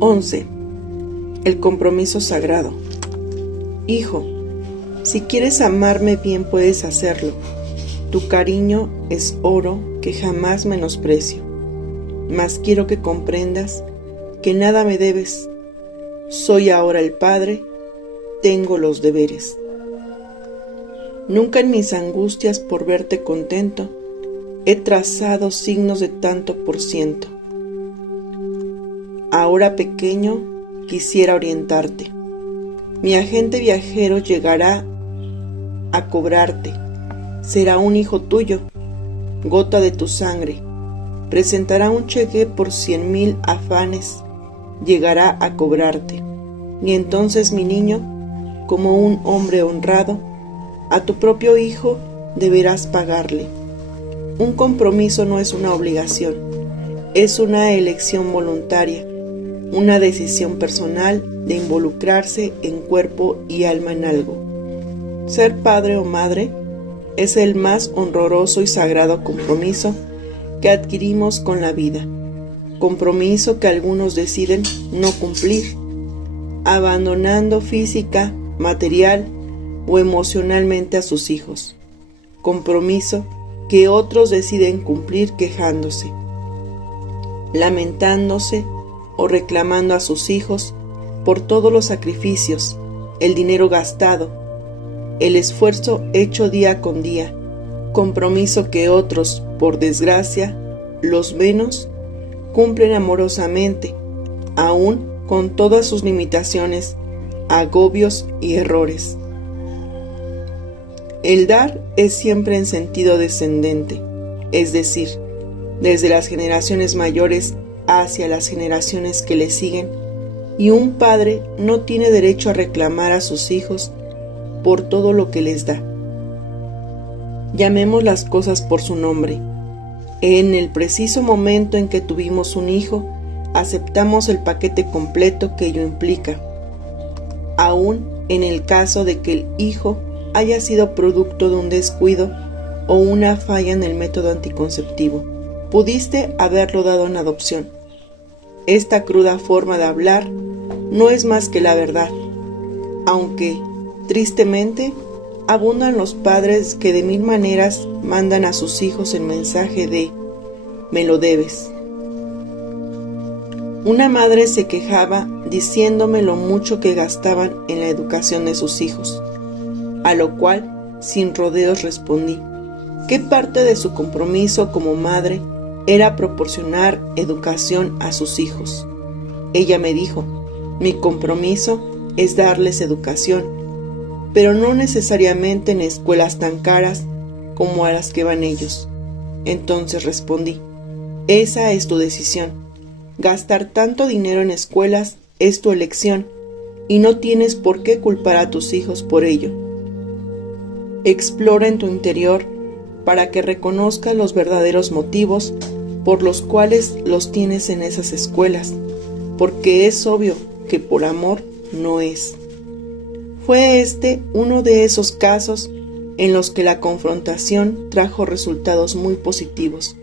11. El compromiso sagrado. Hijo, si quieres amarme bien puedes hacerlo. Tu cariño es oro que jamás menosprecio. Mas quiero que comprendas que nada me debes. Soy ahora el Padre, tengo los deberes. Nunca en mis angustias por verte contento he trazado signos de tanto por ciento. Ahora pequeño quisiera orientarte. Mi agente viajero llegará a cobrarte. Será un hijo tuyo, gota de tu sangre. Presentará un cheque por 100,000 afanes. Llegará a cobrarte. Y entonces, mi niño, como un hombre honrado, a tu propio hijo deberás pagarle. Un compromiso no es una obligación, es una elección voluntaria, una decisión personal de involucrarse en cuerpo y alma en algo. Ser padre o madre es el más honroso y sagrado compromiso que adquirimos con la vida, compromiso que algunos deciden no cumplir, abandonando física, material o emocionalmente a sus hijos, compromiso que otros deciden cumplir quejándose, lamentándose o reclamando a sus hijos por todos los sacrificios, el dinero gastado, el esfuerzo hecho día con día, compromiso que otros, por desgracia, los menos, cumplen amorosamente, aún con todas sus limitaciones, agobios y errores. El dar es siempre en sentido descendente, es decir, desde las generaciones mayores hacia las generaciones que le siguen, y un padre no tiene derecho a reclamar a sus hijos por todo lo que les da. Llamemos las cosas por su nombre. En el preciso momento en que tuvimos un hijo, aceptamos el paquete completo que ello implica, aun en el caso de que el hijo haya sido producto de un descuido o una falla en el método anticonceptivo. Pudiste haberlo dado en adopción. Esta cruda forma de hablar no es más que la verdad, aunque, tristemente, abundan los padres que de mil maneras mandan a sus hijos el mensaje de «me lo debes». Una madre se quejaba diciéndome lo mucho que gastaban en la educación de sus hijos, a lo cual, sin rodeos, respondí que parte de su compromiso como madre era proporcionar educación a sus hijos. Ella me dijo, mi compromiso es darles educación, pero no necesariamente en escuelas tan caras como a las que van ellos. Entonces respondí, esa es tu decisión. Gastar tanto dinero en escuelas es tu elección y no tienes por qué culpar a tus hijos por ello. Explora en tu interior para que reconozcas los verdaderos motivos por los cuales los tienes en esas escuelas, porque es obvio que por amor no es. Fue este uno de esos casos en los que la confrontación trajo resultados muy positivos.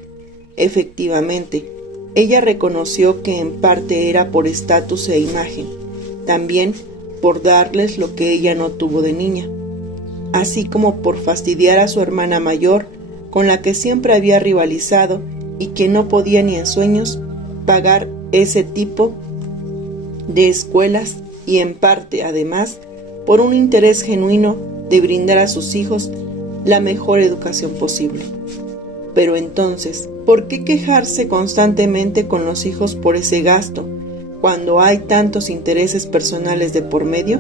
Efectivamente, ella reconoció que en parte era por estatus e imagen, también por darles lo que ella no tuvo de niña, así como por fastidiar a su hermana mayor, con la que siempre había rivalizado y que no podía ni en sueños pagar ese tipo de escuelas, y en parte, además, por un interés genuino de brindar a sus hijos la mejor educación posible. Pero entonces, ¿por qué quejarse constantemente con los hijos por ese gasto, cuando hay tantos intereses personales de por medio?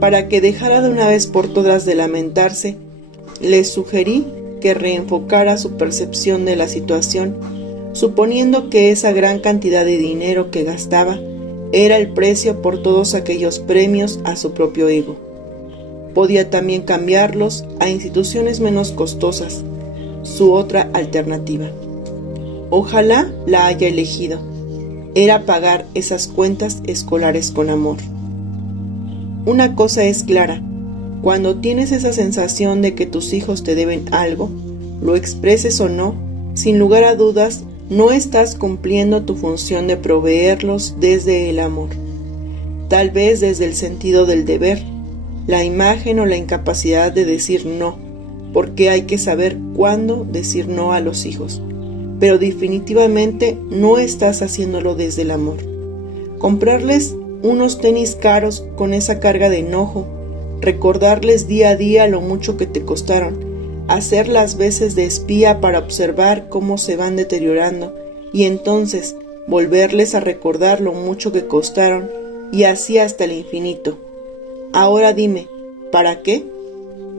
Para que dejara de una vez por todas de lamentarse, le sugerí que reenfocara su percepción de la situación, suponiendo que esa gran cantidad de dinero que gastaba era el precio por todos aquellos premios a su propio ego. Podía también cambiarlos a instituciones menos costosas, su otra alternativa. Ojalá la haya elegido. Era pagar esas cuentas escolares con amor. Una cosa es clara, cuando tienes esa sensación de que tus hijos te deben algo, lo expreses o no, sin lugar a dudas, no estás cumpliendo tu función de proveerlos desde el amor, tal vez desde el sentido del deber, la imagen o la incapacidad de decir no, porque hay que saber cuándo decir no a los hijos, pero definitivamente no estás haciéndolo desde el amor. Comprarles unos tenis caros con esa carga de enojo, recordarles día a día lo mucho que te costaron, hacer las veces de espía para observar cómo se van deteriorando y entonces volverles a recordar lo mucho que costaron y así hasta el infinito. Ahora dime, ¿para qué?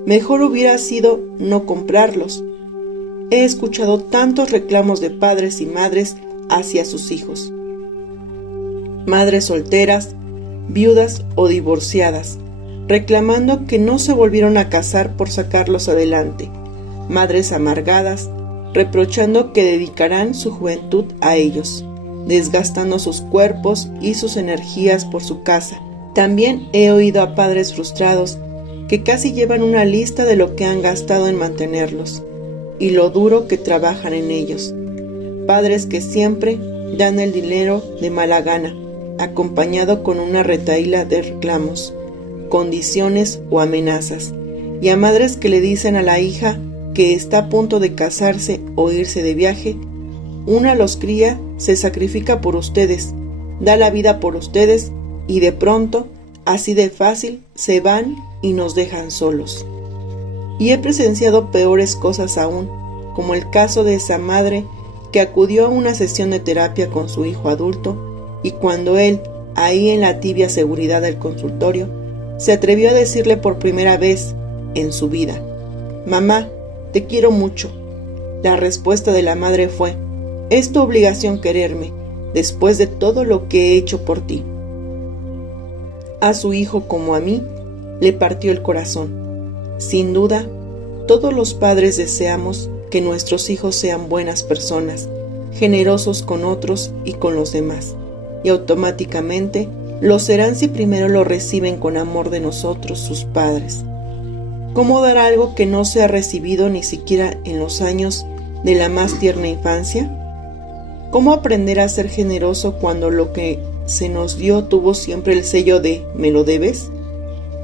Mejor hubiera sido no comprarlos. He escuchado tantos reclamos de padres y madres hacia sus hijos. Madres solteras, viudas o divorciadas, reclamando que no se volvieron a casar por sacarlos adelante. Madres amargadas, reprochando que dedicarán su juventud a ellos, desgastando sus cuerpos y sus energías por su casa. También he oído a padres frustrados que casi llevan una lista de lo que han gastado en mantenerlos y lo duro que trabajan en ellos. Padres que siempre dan el dinero de mala gana, acompañado con una retahíla de reclamos, condiciones o amenazas, y a madres que le dicen a la hija que está a punto de casarse o irse de viaje: una los cría, se sacrifica por ustedes, da la vida por ustedes, y de pronto, así de fácil, se van y nos dejan solos. Y he presenciado peores cosas aún, como el caso de esa madre que acudió a una sesión de terapia con su hijo adulto, y cuando él, ahí en la tibia seguridad del consultorio, se atrevió a decirle por primera vez en su vida: «Mamá, te quiero mucho». La respuesta de la madre fue: «Es tu obligación quererme, después de todo lo que he hecho por ti». A su hijo, como a mí, le partió el corazón. Sin duda, todos los padres deseamos que nuestros hijos sean buenas personas, generosos con otros y con los demás, y automáticamente lo serán si primero lo reciben con amor de nosotros, sus padres. ¿Cómo dar algo que no se ha recibido ni siquiera en los años de la más tierna infancia? ¿Cómo aprender a ser generoso cuando lo que se nos dio tuvo siempre el sello de «me lo debes»?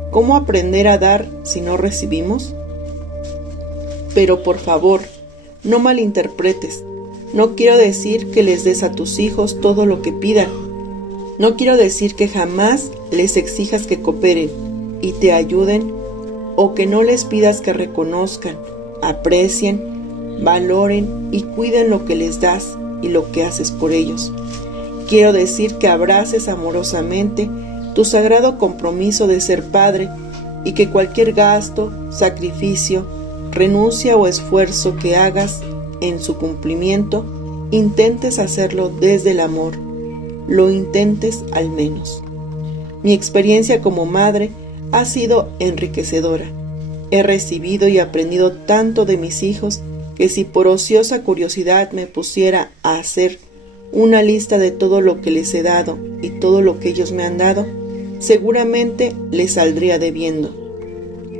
¿Cómo aprender a dar si no recibimos? Pero por favor, no malinterpretes. No quiero decir que les des a tus hijos todo lo que pidan. No quiero decir que jamás les exijas que cooperen y te ayuden, o que no les pidas que reconozcan, aprecien, valoren y cuiden lo que les das y lo que haces por ellos. Quiero decir que abraces amorosamente tu sagrado compromiso de ser padre y que cualquier gasto, sacrificio, renuncia o esfuerzo que hagas en su cumplimiento, intentes hacerlo desde el amor. Lo intentes al menos. Mi experiencia como madre ha sido enriquecedora. He recibido y aprendido tanto de mis hijos que si por ociosa curiosidad me pusiera a hacer una lista de todo lo que les he dado y todo lo que ellos me han dado, seguramente les saldría debiendo.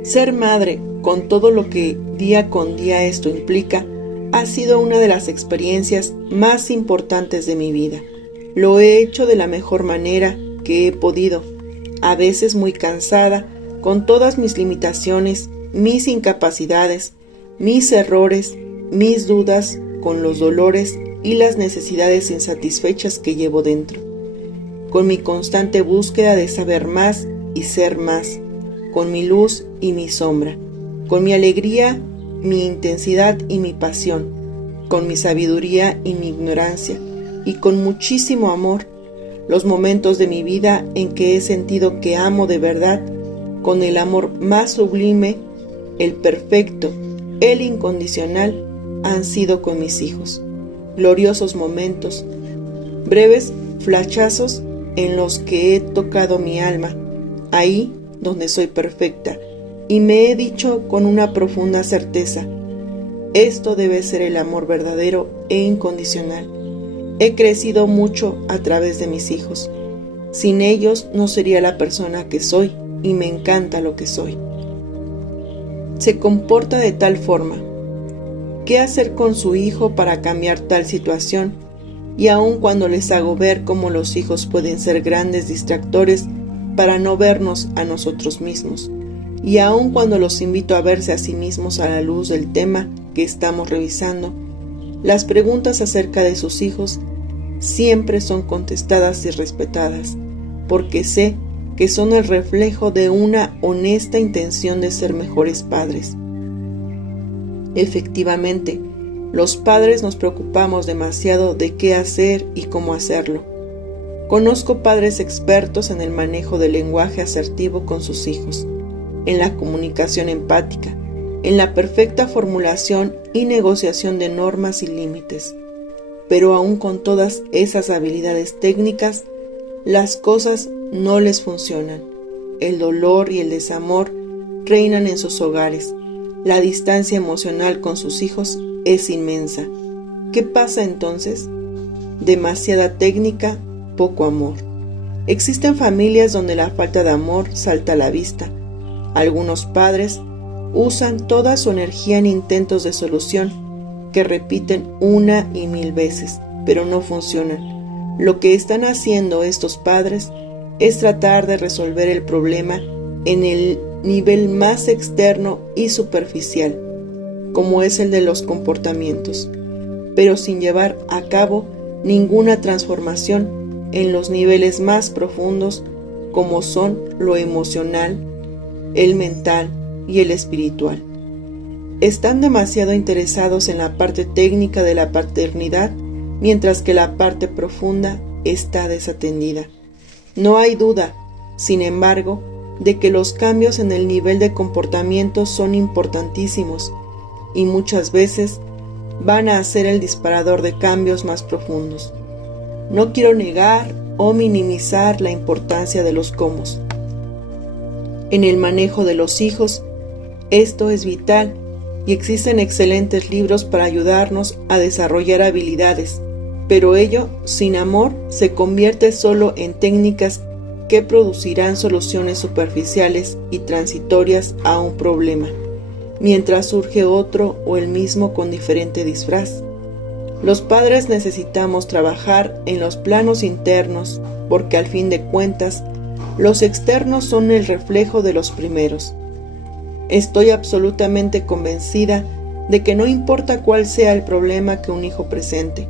Ser madre, con todo lo que día con día esto implica, ha sido una de las experiencias más importantes de mi vida. Lo he hecho de la mejor manera que he podido, a veces muy cansada, con todas mis limitaciones, mis incapacidades, mis errores, mis dudas, con los dolores y las necesidades insatisfechas que llevo dentro, con mi constante búsqueda de saber más y ser más, con mi luz y mi sombra, con mi alegría, mi intensidad y mi pasión, con mi sabiduría y mi ignorancia, y con muchísimo amor, los momentos de mi vida en que he sentido que amo de verdad, con el amor más sublime, el perfecto, el incondicional, han sido con mis hijos. Gloriosos momentos, breves flashazos en los que he tocado mi alma, ahí donde soy perfecta, y me he dicho con una profunda certeza: esto debe ser el amor verdadero e incondicional. He crecido mucho a través de mis hijos. Sin ellos no sería la persona que soy, y me encanta lo que soy. Se comporta de tal forma. qué hacer con su hijo para cambiar tal situación, y aun cuando les hago ver cómo los hijos pueden ser grandes distractores para no vernos a nosotros mismos, y aun cuando los invito a verse a sí mismos a la luz del tema que estamos revisando, las preguntas acerca de sus hijos siempre son contestadas y respetadas, porque sé que son el reflejo de una honesta intención de ser mejores padres. Efectivamente, los padres nos preocupamos demasiado de qué hacer y cómo hacerlo. Conozco padres expertos en el manejo del lenguaje asertivo con sus hijos, en la comunicación empática, en la perfecta formulación y negociación de normas y límites. Pero aún con todas esas habilidades técnicas, las cosas no les funcionan. El dolor y el desamor reinan en sus hogares. La distancia emocional con sus hijos es inmensa. ¿Qué pasa entonces? Demasiada técnica, poco amor. Existen familias donde la falta de amor salta a la vista. Algunos padres usan toda su energía en intentos de solución que repiten una y mil veces, pero no funcionan. Lo que están haciendo estos padres es tratar de resolver el problema en el nivel más externo y superficial, como es el de los comportamientos, pero sin llevar a cabo ninguna transformación en los niveles más profundos, como son lo emocional, el mental y el espiritual. Están demasiado interesados en la parte técnica de la paternidad, mientras que la parte profunda está desatendida. No hay duda, sin embargo, de que los cambios en el nivel de comportamiento son importantísimos y muchas veces van a ser el disparador de cambios más profundos. No quiero negar o minimizar la importancia de los cómo. En el manejo de los hijos, esto es vital y existen excelentes libros para ayudarnos a desarrollar habilidades, pero ello, sin amor, se convierte solo en técnicas que producirán soluciones superficiales y transitorias a un problema, mientras surge otro o el mismo con diferente disfraz. Los padres necesitamos trabajar en los planos internos, porque al fin de cuentas, los externos son el reflejo de los primeros. Estoy absolutamente convencida de que no importa cuál sea el problema que un hijo presente,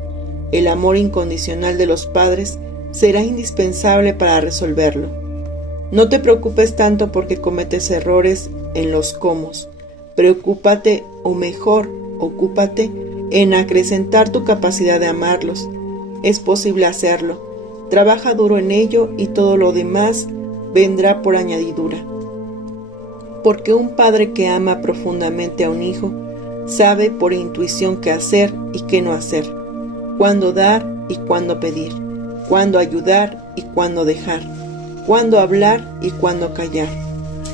el amor incondicional de los padres será indispensable para resolverlo. No te preocupes tanto porque cometes errores en los cómo. Preocúpate, o mejor, ocúpate en acrecentar tu capacidad de amarlos. Es posible hacerlo. Trabaja duro en ello y todo lo demás vendrá por añadidura. Porque un padre que ama profundamente a un hijo sabe por intuición qué hacer y qué no hacer, cuándo dar y cuándo pedir, cuándo ayudar y cuándo dejar, cuándo hablar y cuándo callar,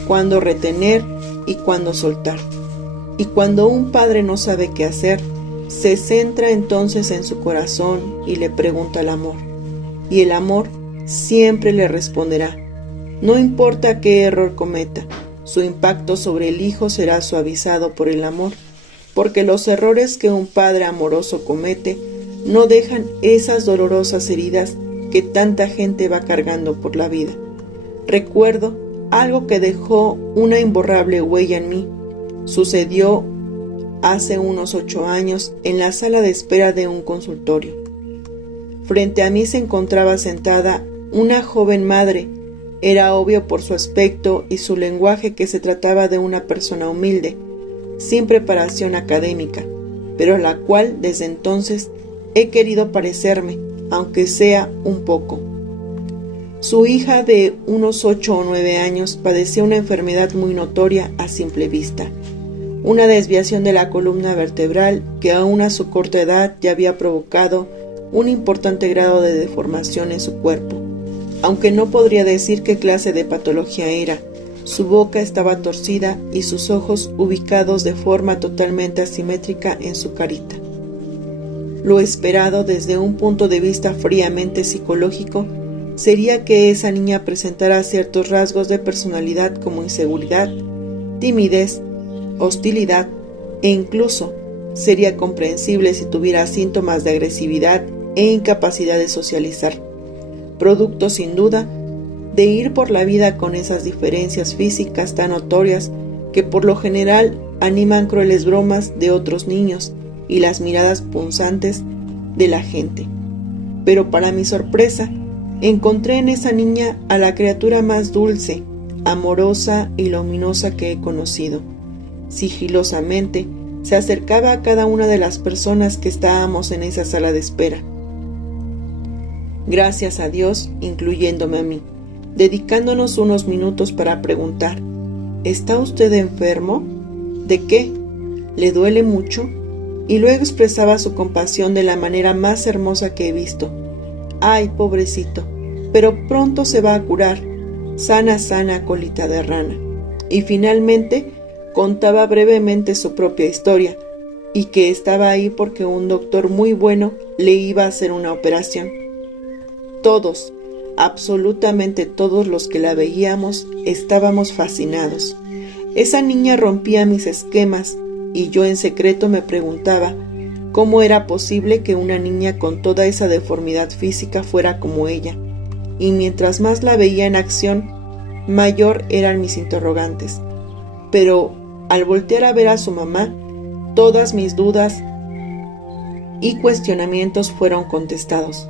cuándo retener y cuándo soltar. Y cuando un padre no sabe qué hacer, se centra entonces en su corazón y le pregunta al amor. Y el amor siempre le responderá. No importa qué error cometa, su impacto sobre el hijo será suavizado por el amor, porque los errores que un padre amoroso comete no dejan esas dolorosas heridas que tanta gente va cargando por la vida. Recuerdo algo que dejó una imborrable huella en mí. Sucedió hace unos 8 años en la sala de espera de un consultorio. Frente a mí se encontraba sentada una joven madre. Era obvio por su aspecto y su lenguaje que se trataba de una persona humilde, sin preparación académica, pero a la cual desde entonces he querido parecerme, aunque sea un poco. Su hija de unos 8 o 9 años padecía una enfermedad muy notoria a simple vista, una desviación de la columna vertebral que aún a su corta edad ya había provocado un importante grado de deformación en su cuerpo. Aunque no podría decir qué clase de patología era, su boca estaba torcida y sus ojos ubicados de forma totalmente asimétrica en su carita. Lo esperado desde un punto de vista fríamente psicológico sería que esa niña presentara ciertos rasgos de personalidad como inseguridad, timidez, hostilidad e incluso sería comprensible si tuviera síntomas de agresividad e incapacidad de socializar, producto sin duda de ir por la vida con esas diferencias físicas tan notorias que por lo general animan crueles bromas de otros niños y las miradas punzantes de la gente. Pero para mi sorpresa, encontré en esa niña a la criatura más dulce, amorosa y luminosa que he conocido. Sigilosamente se acercaba a cada una de las personas que estábamos en esa sala de espera. Gracias a Dios, incluyéndome a mí, dedicándonos unos minutos para preguntar: ¿está usted enfermo? ¿De qué? ¿Le duele mucho? Y luego expresaba su compasión de la manera más hermosa que he visto. ¡Ay, pobrecito! Pero pronto se va a curar. Sana, sana, colita de rana. Y finalmente contaba brevemente su propia historia, y que estaba ahí porque un doctor muy bueno le iba a hacer una operación. Todos, absolutamente todos los que la veíamos, estábamos fascinados. Esa niña rompía mis esquemas, y yo en secreto me preguntaba cómo era posible que una niña con toda esa deformidad física fuera como ella, y mientras más la veía en acción, mayor eran mis interrogantes. Pero al voltear a ver a su mamá, todas mis dudas y cuestionamientos fueron contestados.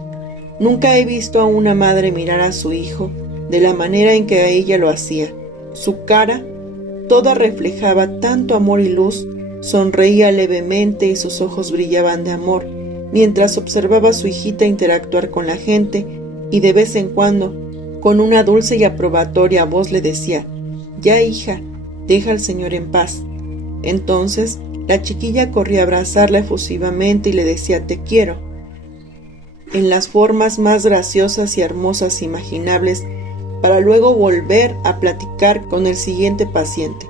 Nunca he visto a una madre mirar a su hijo de la manera en que a ella lo hacía. Su cara, toda reflejaba tanto amor y luz, sonreía levemente y sus ojos brillaban de amor, mientras observaba a su hijita interactuar con la gente y de vez en cuando, con una dulce y aprobatoria voz le decía: «Ya, hija, deja al Señor en paz». Entonces, la chiquilla corría a abrazarla efusivamente y le decía: «Te quiero», en las formas más graciosas y hermosas imaginables, para luego volver a platicar con el siguiente paciente.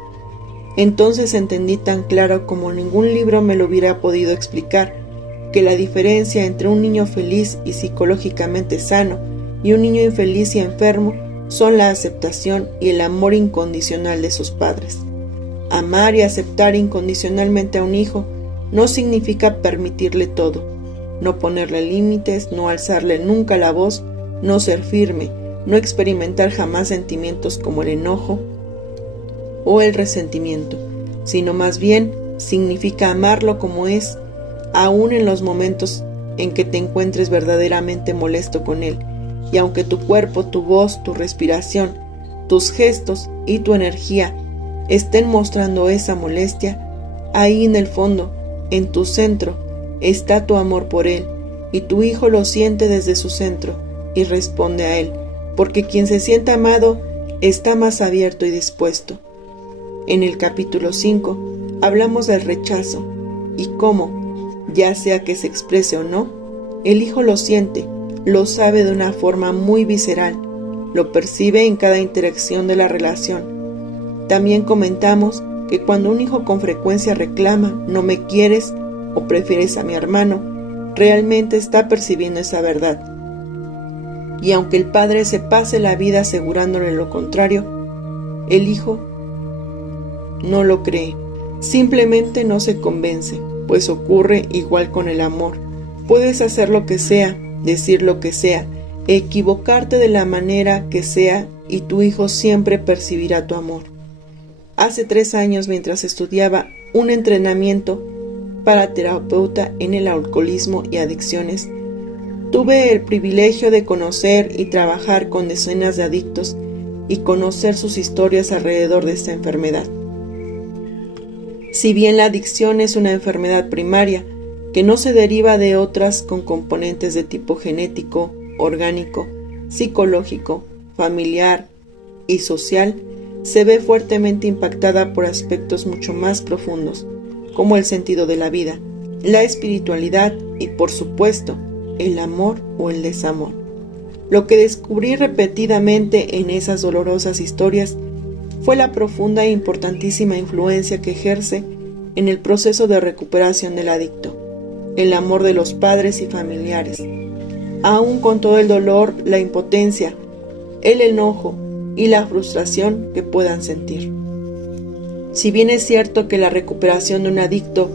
Entonces entendí tan claro como ningún libro me lo hubiera podido explicar, que la diferencia entre un niño feliz y psicológicamente sano y un niño infeliz y enfermo son la aceptación y el amor incondicional de sus padres. Amar y aceptar incondicionalmente a un hijo no significa permitirle todo, no ponerle límites, no alzarle nunca la voz, no ser firme, no experimentar jamás sentimientos como el enojo o el resentimiento, sino más bien significa amarlo como es, aún en los momentos en que te encuentres verdaderamente molesto con él, y aunque tu cuerpo, tu voz, tu respiración, tus gestos y tu energía estén mostrando esa molestia, ahí en el fondo, en tu centro, está tu amor por él, y tu hijo lo siente desde su centro y responde a él, porque quien se siente amado está más abierto y dispuesto. En el capítulo 5 hablamos del rechazo y cómo, ya sea que se exprese o no, el hijo lo siente, lo sabe de una forma muy visceral, lo percibe en cada interacción de la relación. También comentamos que cuando un hijo con frecuencia reclama «no me quieres» o «prefieres a mi hermano», realmente está percibiendo esa verdad. Y aunque el padre se pase la vida asegurándole lo contrario, el hijo no lo cree, simplemente no se convence, pues ocurre igual con el amor. Puedes hacer lo que sea, decir lo que sea, equivocarte de la manera que sea y tu hijo siempre percibirá tu amor. Hace 3 años, mientras estudiaba un entrenamiento para terapeuta en el alcoholismo y adicciones, tuve el privilegio de conocer y trabajar con decenas de adictos y conocer sus historias alrededor de esta enfermedad. Si bien la adicción es una enfermedad primaria que no se deriva de otras con componentes de tipo genético, orgánico, psicológico, familiar y social, se ve fuertemente impactada por aspectos mucho más profundos, como el sentido de la vida, la espiritualidad y, por supuesto, el amor o el desamor. Lo que descubrí repetidamente en esas dolorosas historias fue la profunda e importantísima influencia que ejerce en el proceso de recuperación del adicto, el amor de los padres y familiares, aun con todo el dolor, la impotencia, el enojo y la frustración que puedan sentir. Si bien es cierto que la recuperación de un adicto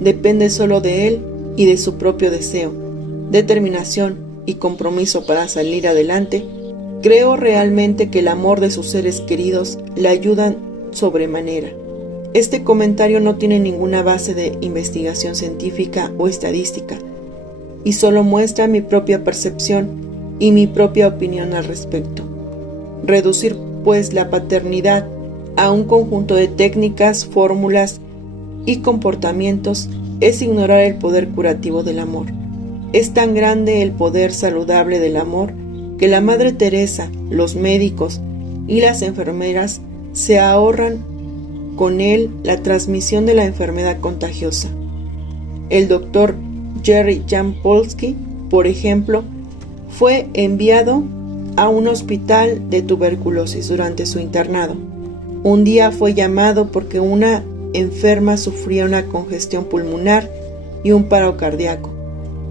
depende solo de él y de su propio deseo, determinación y compromiso para salir adelante, creo realmente que el amor de sus seres queridos le ayudan sobremanera. Este comentario no tiene ninguna base de investigación científica o estadística, y solo muestra mi propia percepción y mi propia opinión al respecto. Reducir, pues, la paternidad a un conjunto de técnicas, fórmulas y comportamientos es ignorar el poder curativo del amor. Es tan grande el poder saludable del amor que la Madre Teresa, los médicos y las enfermeras se ahorran con él la transmisión de la enfermedad contagiosa. El doctor Jerry Jampolsky, por ejemplo, fue enviado a un hospital de tuberculosis durante su internado. Un día fue llamado porque una enferma sufría una congestión pulmonar y un paro cardíaco.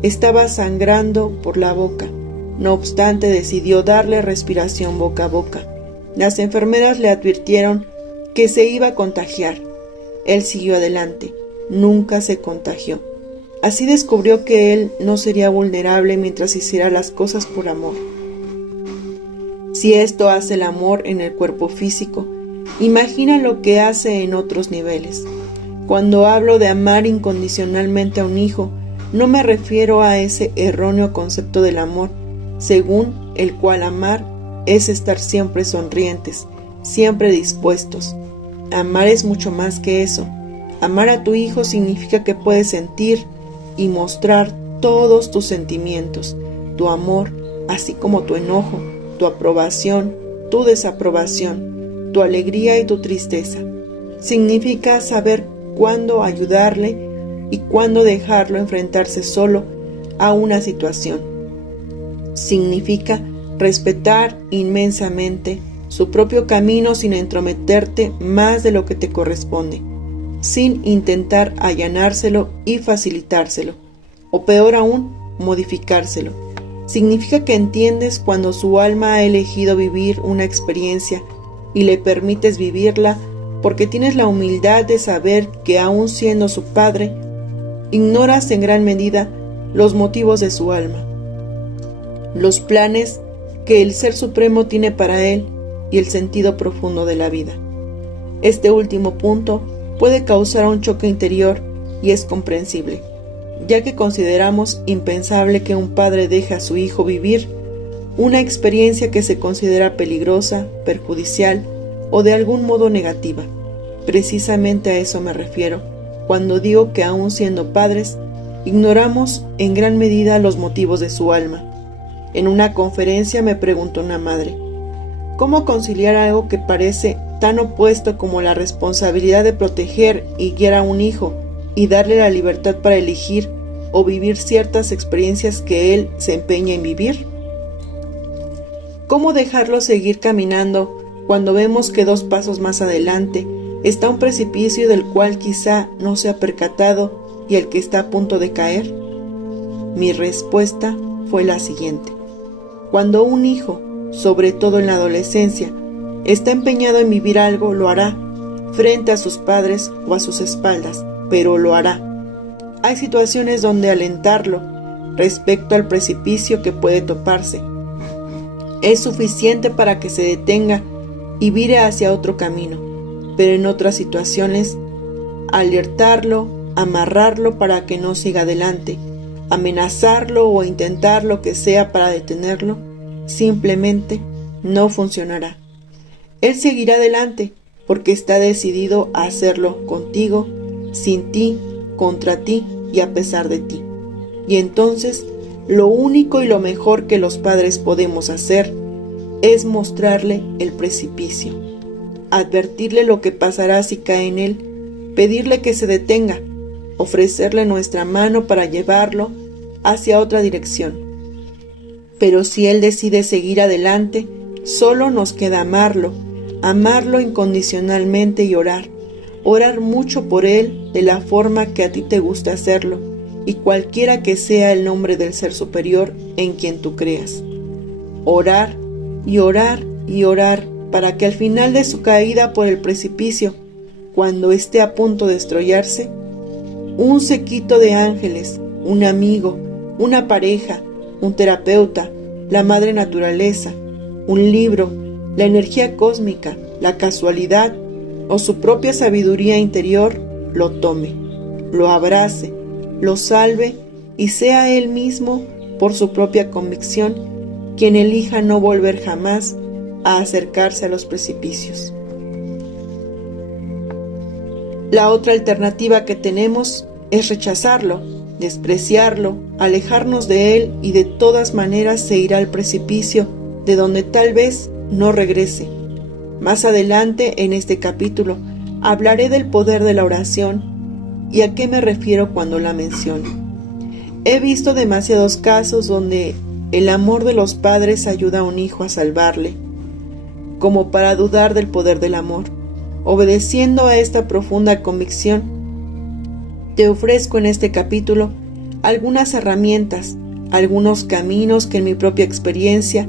Estaba sangrando por la boca. No obstante, decidió darle respiración boca a boca. Las enfermeras le advirtieron que se iba a contagiar. Él siguió adelante. Nunca se contagió. Así descubrió que él no sería vulnerable mientras hiciera las cosas por amor. Si esto hace el amor en el cuerpo físico, imagina lo que hace en otros niveles. Cuando hablo de amar incondicionalmente a un hijo, no me refiero a ese erróneo concepto del amor, según el cual amar es estar siempre sonrientes, siempre dispuestos. Amar es mucho más que eso. Amar a tu hijo significa que puedes sentir y mostrar todos tus sentimientos, tu amor, así como tu enojo, tu aprobación, tu desaprobación, tu alegría y tu tristeza. Significa saber cuándo ayudarle y cuándo dejarlo enfrentarse solo a una situación. Significa respetar inmensamente su propio camino sin entrometerte más de lo que te corresponde, sin intentar allanárselo y facilitárselo, o peor aún, modificárselo. Significa que entiendes cuando su alma ha elegido vivir una experiencia y le permites vivirla porque tienes la humildad de saber que aun siendo su padre, ignoras en gran medida los motivos de su alma, los planes que el Ser Supremo tiene para él y el sentido profundo de la vida. Este último punto puede causar un choque interior y es comprensible, ya que consideramos impensable que un padre deje a su hijo vivir una experiencia que se considera peligrosa, perjudicial o de algún modo negativa. Precisamente a eso me refiero cuando digo que aun siendo padres, ignoramos en gran medida los motivos de su alma. En una conferencia me preguntó una madre, ¿cómo conciliar algo que parece tan opuesto como la responsabilidad de proteger y guiar a un hijo y darle la libertad para elegir o vivir ciertas experiencias que él se empeña en vivir? ¿Cómo dejarlo seguir caminando cuando vemos que 2 pasos más adelante está un precipicio del cual quizá no se ha percatado y el que está a punto de caer? Mi respuesta fue la siguiente. Cuando un hijo, sobre todo en la adolescencia, está empeñado en vivir algo, lo hará, frente a sus padres o a sus espaldas, pero lo hará. Hay situaciones donde alentarlo respecto al precipicio que puede toparse es suficiente para que se detenga y vire hacia otro camino, pero en otras situaciones, alertarlo, amarrarlo para que no siga adelante, amenazarlo o intentar lo que sea para detenerlo, simplemente no funcionará. Él seguirá adelante porque está decidido a hacerlo contigo, sin ti, contra ti y a pesar de ti. Y entonces, lo único y lo mejor que los padres podemos hacer es mostrarle el precipicio, advertirle lo que pasará si cae en él, pedirle que se detenga, ofrecerle nuestra mano para llevarlo hacia otra dirección. Pero si él decide seguir adelante, solo nos queda amarlo incondicionalmente y orar mucho por él de la forma que a ti te gusta hacerlo y cualquiera que sea el nombre del Ser Superior en quien tú creas. Orar y orar y orar para que al final de su caída por el precipicio, cuando esté a punto de estrellarse, un séquito de ángeles, un amigo, una pareja, un terapeuta, la madre naturaleza, un libro, la energía cósmica, la casualidad o su propia sabiduría interior lo tome, lo abrace, lo salve y sea él mismo, por su propia convicción, quien elija no volver jamás a acercarse a los precipicios. La otra alternativa que tenemos es rechazarlo, despreciarlo, alejarnos de él y de todas maneras se irá al precipicio de donde tal vez no regrese. Más adelante en este capítulo hablaré del poder de la oración y a qué me refiero cuando la menciono. He visto demasiados casos donde el amor de los padres ayuda a un hijo a salvarle, como para dudar del poder del amor. Obedeciendo a esta profunda convicción, te ofrezco en este capítulo algunas herramientas, algunos caminos que en mi propia experiencia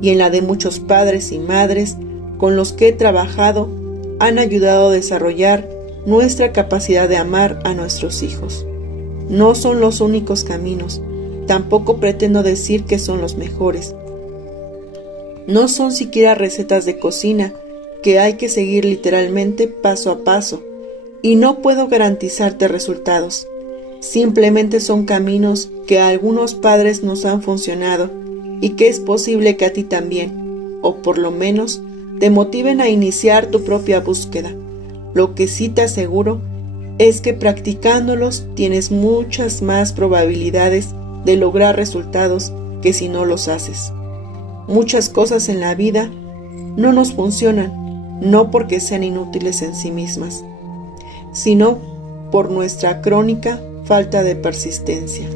y en la de muchos padres y madres con los que he trabajado han ayudado a desarrollar nuestra capacidad de amar a nuestros hijos. No son los únicos caminos, tampoco pretendo decir que son los mejores. No son siquiera recetas de cocina que hay que seguir literalmente paso a paso, y no puedo garantizarte resultados. Simplemente son caminos que a algunos padres nos han funcionado y que es posible que a ti también, o por lo menos, te motiven a iniciar tu propia búsqueda. Lo que sí te aseguro es que practicándolos tienes muchas más probabilidades de lograr resultados que si no los haces. Muchas cosas en la vida no nos funcionan, no porque sean inútiles en sí mismas, sino por nuestra crónica falta de persistencia.